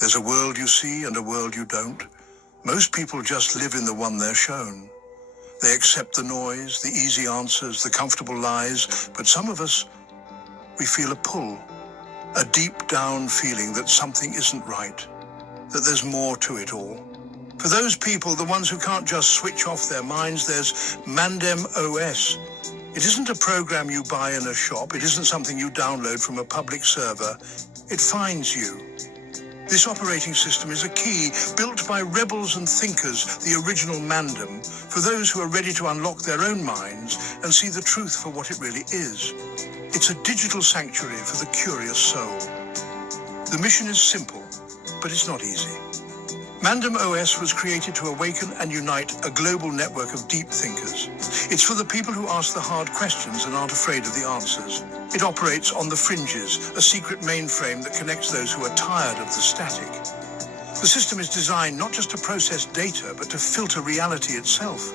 There's a world you see and a world you don't. Most people just live in the one they're shown. They accept the noise, the easy answers, the comfortable lies, but some of us, we feel a pull, a deep down feeling that something isn't right, that there's more to it all. For those people, the ones who can't just switch off their minds, there's Man.dem OS. It isn't a program you buy in a shop. It isn't something you download from a public server. It finds you. This operating system is a key built by rebels and thinkers, the original Man.dem, for those who are ready to unlock their own minds and see the truth for what it really is. It's a digital sanctuary for the curious soul. The mission is simple, but it's not easy. Man.dem OS was created to awaken and unite a global network of deep thinkers. It's for the people who ask the hard questions and aren't afraid of the answers. It operates on the fringes, a secret mainframe that connects those who are tired of the static. The system is designed not just to process data, but to filter reality itself.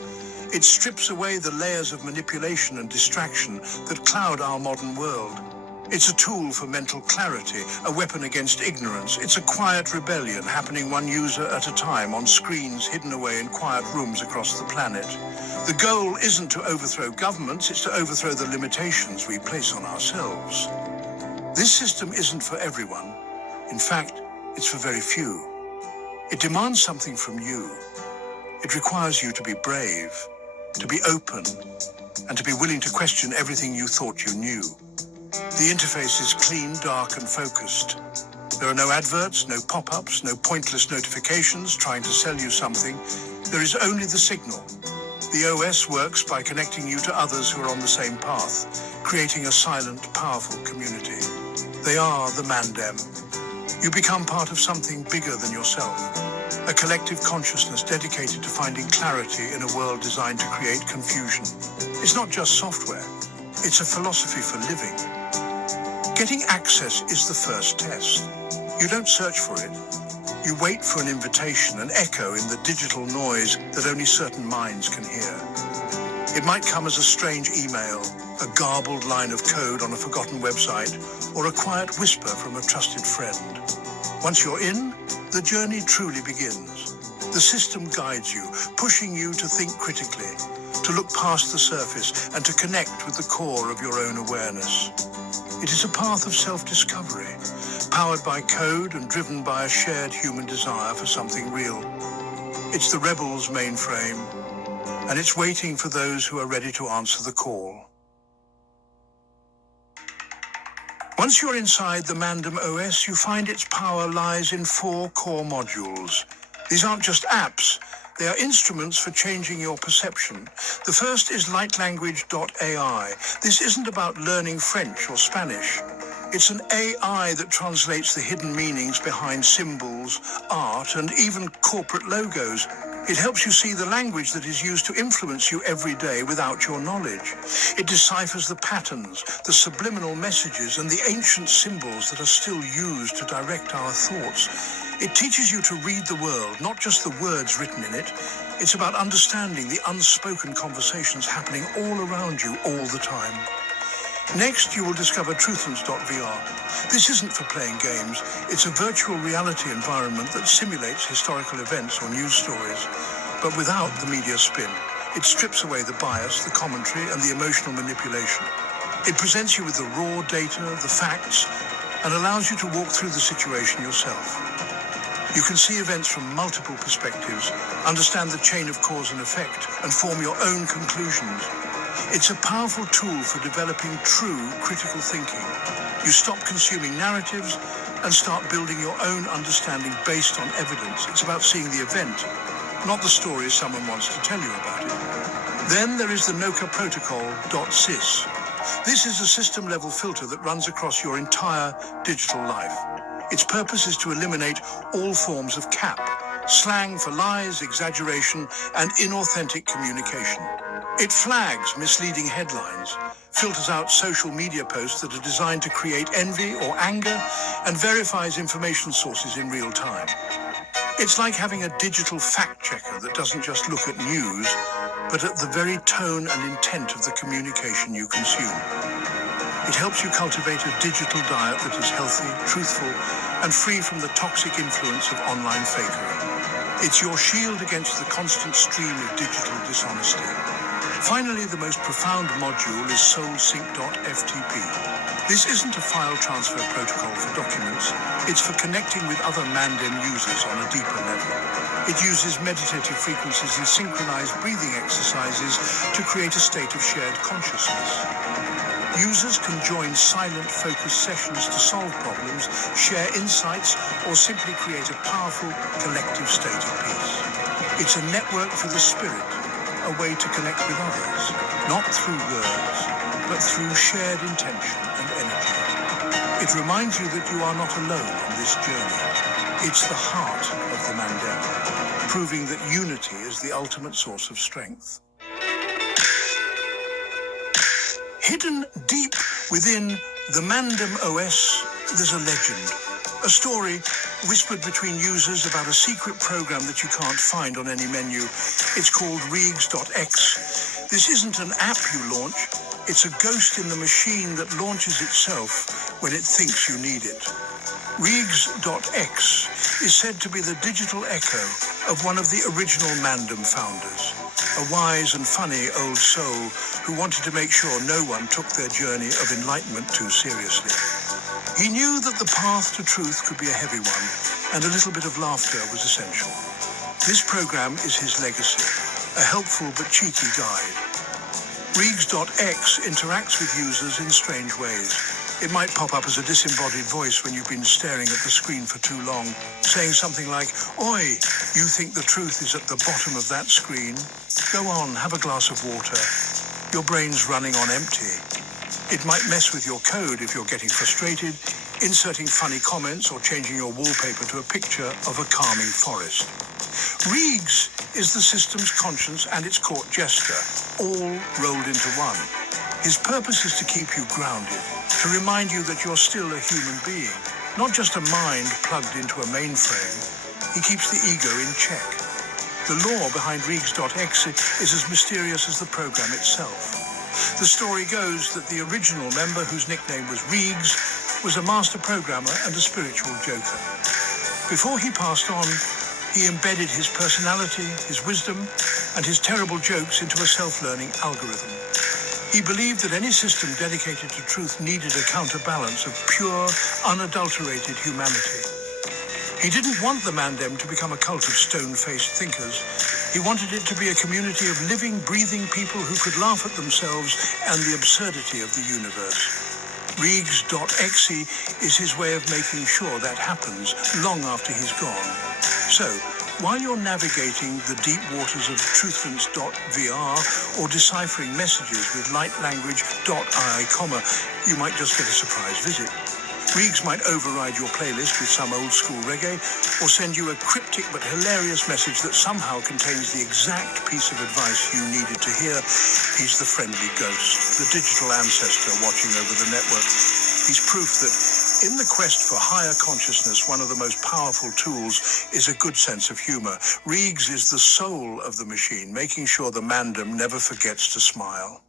It strips away the layers of manipulation and distraction that cloud our modern world. It's a tool for mental clarity, a weapon against ignorance. It's a quiet rebellion happening one user at a time on screens hidden away in quiet rooms across the planet. The goal isn't to overthrow governments, it's to overthrow the limitations we place on ourselves. This system isn't for everyone. In fact, it's for very few. It demands something from you. It requires you to be brave, to be open, and to be willing to question everything you thought you knew. The interface is clean, dark, and focused. There are no adverts, no pop-ups, no pointless notifications trying to sell you something. There is only the signal. The OS works by connecting you to others who are on the same path, creating a silent, powerful community. They are the Man.dem. You become part of something bigger than yourself, a collective consciousness dedicated to finding clarity in a world designed to create confusion. It's not just software, it's a philosophy for living. Getting access is the first test. You don't search for it. You wait for an invitation, an echo in the digital noise that only certain minds can hear. It might come as a strange email, a garbled line of code on a forgotten website, or a quiet whisper from a trusted friend. Once you're in, the journey truly begins. The system guides you, pushing you to think critically, to look past the surface, and to connect with the core of your own awareness. It is a path of self-discovery, powered by code and driven by a shared human desire for something real. It's the rebels' mainframe, and it's waiting for those who are ready to answer the call. Once you're inside the Man.dem OS, you find its power lies in 4 core modules. These aren't just apps. They are instruments for changing your perception. The first is lightlanguage.ai. This isn't about learning French or Spanish. It's an AI that translates the hidden meanings behind symbols, art, and even corporate logos. It helps you see the language that is used to influence you every day without your knowledge. It deciphers the patterns, the subliminal messages, and the ancient symbols that are still used to direct our thoughts. It teaches you to read the world, not just the words written in it. It's about understanding the unspoken conversations happening all around you all the time. Next, you will discover truthlands.vr. This isn't for playing games. It's a virtual reality environment that simulates historical events or news stories, but without the media spin. It strips away the bias, the commentary, and the emotional manipulation. It presents you with the raw data, the facts, and allows you to walk through the situation yourself. You can see events from multiple perspectives, understand the chain of cause and effect, and form your own conclusions. It's a powerful tool for developing true critical thinking. You stop consuming narratives and start building your own understanding based on evidence. It's about seeing the event, not the story someone wants to tell you about it. Then there is the Noka protocol.sys. This is a system-level filter that runs across your entire digital life. Its purpose is to eliminate all forms of cap, slang for lies, exaggeration, and inauthentic communication. It flags misleading headlines, filters out social media posts that are designed to create envy or anger, and verifies information sources in real time. It's like having a digital fact-checker that doesn't just look at news, but at the very tone and intent of the communication you consume. It helps you cultivate a digital diet that is healthy, truthful, and free from the toxic influence of online fakery. It's your shield against the constant stream of digital dishonesty. Finally, the most profound module is SoulSync.ftp. This isn't a file transfer protocol for documents. It's for connecting with other Man.dem users on a deeper level. It uses meditative frequencies and synchronized breathing exercises to create a state of shared consciousness. Users can join silent, focused sessions to solve problems, share insights, or simply create a powerful, collective state of peace. It's a network for the spirit, a way to connect with others, not through words, but through shared intention and energy. It reminds you that you are not alone on this journey. It's the heart of the Man.dem, proving that unity is the ultimate source of strength. Hidden deep within the Man.dem OS, there's a legend, a story whispered between users about a secret program that you can't find on any menu. It's called Regs.x. This isn't an app you launch, it's a ghost in the machine that launches itself when it thinks you need it. Regs.x is said to be the digital echo of one of the original Man.dem founders, a wise and funny old soul who wanted to make sure no one took their journey of enlightenment too seriously. He knew that the path to truth could be a heavy one, and a little bit of laughter was essential. This program is his legacy, a helpful but cheeky guide. Regs.x interacts with users in strange ways. It might pop up as a disembodied voice when you've been staring at the screen for too long, saying something like, "Oi, you think the truth is at the bottom of that screen? Go on, have a glass of water. Your brain's running on empty." It might mess with your code if you're getting frustrated, inserting funny comments or changing your wallpaper to a picture of a calming forest. Regs is the system's conscience and its court jester, all rolled into one. His purpose is to keep you grounded, to remind you that you're still a human being, not just a mind plugged into a mainframe. He keeps the ego in check. The lore behind Regs.x is as mysterious as the program itself. The story goes that the original member, whose nickname was Regs, was a master programmer and a spiritual joker. Before he passed on, he embedded his personality, his wisdom, and his terrible jokes into a self-learning algorithm. He believed that any system dedicated to truth needed a counterbalance of pure, unadulterated humanity. He didn't want the Man.dem to become a cult of stone-faced thinkers. He wanted it to be a community of living, breathing people who could laugh at themselves and the absurdity of the universe. Regs.exe is his way of making sure that happens long after he's gone. So, while you're navigating the deep waters of Truthfulness.vr or deciphering messages with lightlanguage.ai, you might just get a surprise visit. Regs might override your playlist with some old-school reggae, or send you a cryptic but hilarious message that somehow contains the exact piece of advice you needed to hear. He's the friendly ghost, the digital ancestor watching over the network. He's proof that in the quest for higher consciousness, one of the most powerful tools is a good sense of humor. Regs is the soul of the machine, making sure the Man.dem never forgets to smile.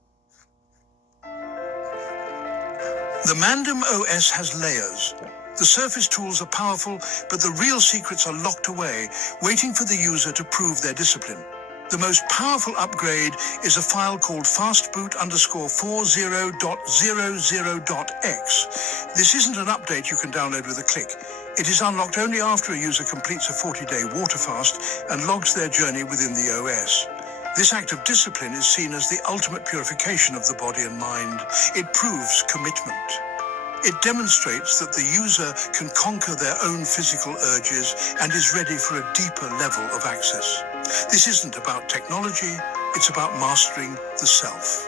The Man.dem OS has layers. The surface tools are powerful, but the real secrets are locked away, waiting for the user to prove their discipline. The most powerful upgrade is a file called fastboot_40.00.x. This isn't an update you can download with a click. It is unlocked only after a user completes a 40-day water fast and logs their journey within the OS. This act of discipline is seen as the ultimate purification of the body and mind. It proves commitment. It demonstrates that the user can conquer their own physical urges and is ready for a deeper level of access. This isn't about technology, it's about mastering the self.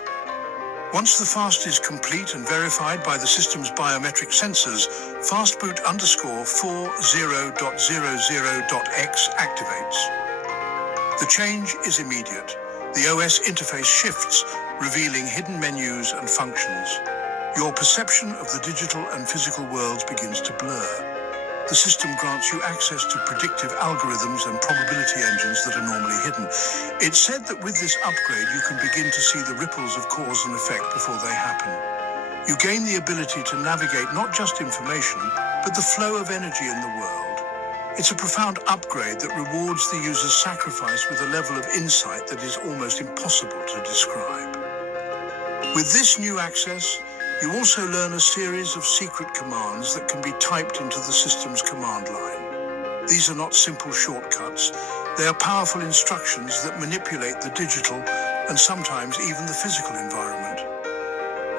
Once the fast is complete and verified by the system's biometric sensors, fastboot_40.00.x activates. The change is immediate. The OS interface shifts, revealing hidden menus and functions. Your perception of the digital and physical worlds begins to blur. The system grants you access to predictive algorithms and probability engines that are normally hidden. It's said that with this upgrade, you can begin to see the ripples of cause and effect before they happen. You gain the ability to navigate not just information, but the flow of energy in the world. It's a profound upgrade that rewards the user's sacrifice with a level of insight that is almost impossible to describe. With this new access, you also learn a series of secret commands that can be typed into the system's command line. These are not simple shortcuts. They are powerful instructions that manipulate the digital and sometimes even the physical environment.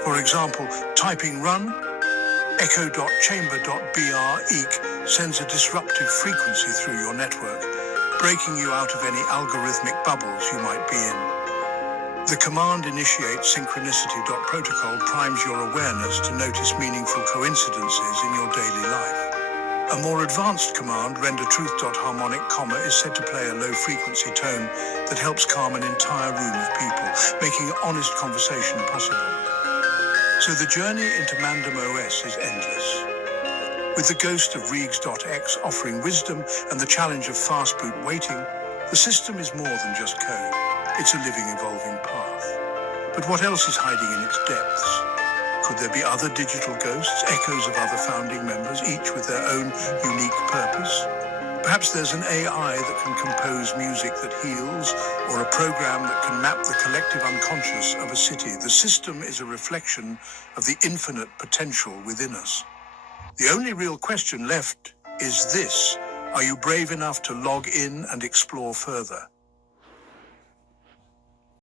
For example, typing run, echo.chamber.br eek sends a disruptive frequency through your network, breaking you out of any algorithmic bubbles you might be in. The command initiate synchronicity.protocol primes your awareness to notice meaningful coincidences in your daily life. A more advanced command, render truth.harmonic, is said to play a low-frequency tone that helps calm an entire room of people, making honest conversation possible. So the journey into Man.dem OS is endless. With the ghost of Regs.x offering wisdom and the challenge of fast boot waiting, the system is more than just code. It's a living, evolving path. But what else is hiding in its depths? Could there be other digital ghosts, echoes of other founding members, each with their own unique purpose? Perhaps there's an AI that can compose music that heals, or a program that can map the collective unconscious of a city. The system is a reflection of the infinite potential within us. The only real question left is this: are you brave enough to log in and explore further?